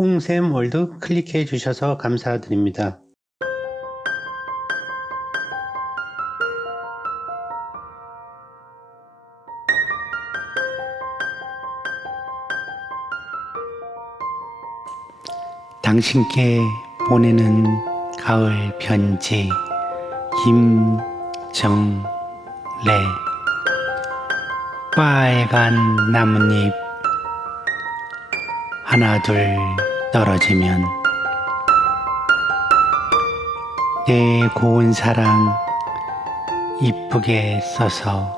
홍샘 월드 클릭해 주셔서 감사드립니다. 당신께 보내는 가을 편지 김정래 빨간 나뭇잎 하나 둘 떨어지면 내 고운 사랑 이쁘게 써서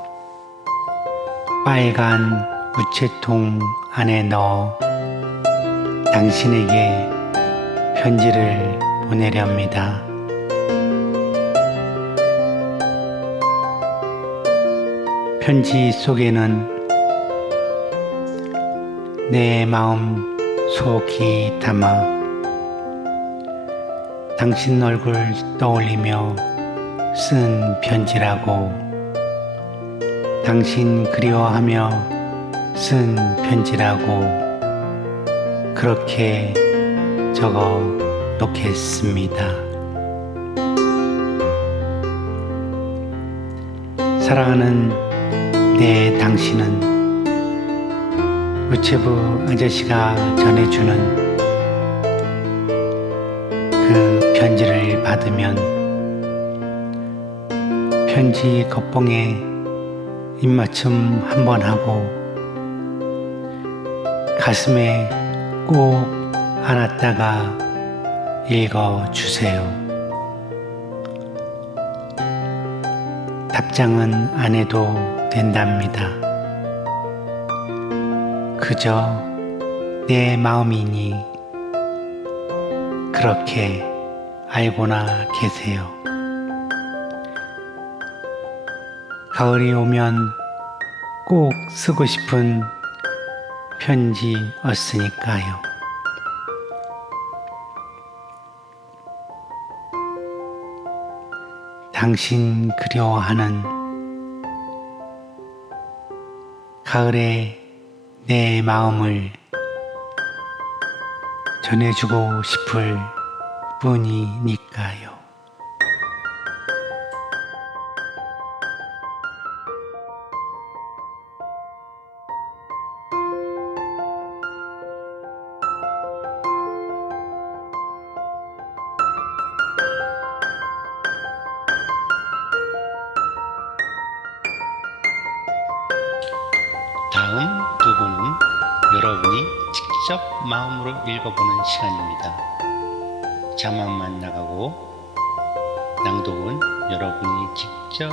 빨간 우체통 안에 넣어 당신에게 편지를 보내렵니다. 편지 속에는 내 마음 속히 담아 당신 얼굴 떠올리며 쓴 편지라고 당신 그리워하며 쓴 편지라고 그렇게 적어 놓겠습니다. 사랑하는 내 당신은 우체부 아저씨가 전해주는 그 편지를 받으면 편지 겉봉에 입맞춤 한 번 하고 가슴에 꼭 안았다가 읽어 주세요. 답장은 안 해도 된답니다. 그저 내 마음이니 그렇게 알고나 계세요. 가을이 오면 꼭 쓰고 싶은 편지였으니까요. 당신 그리워하는 가을의 내 마음을 전해주고 싶을 뿐이니까요. 여러분이 직접 마음으로 읽어보는 시간입니다. 자막만 나가고 낭독은 여러분이 직접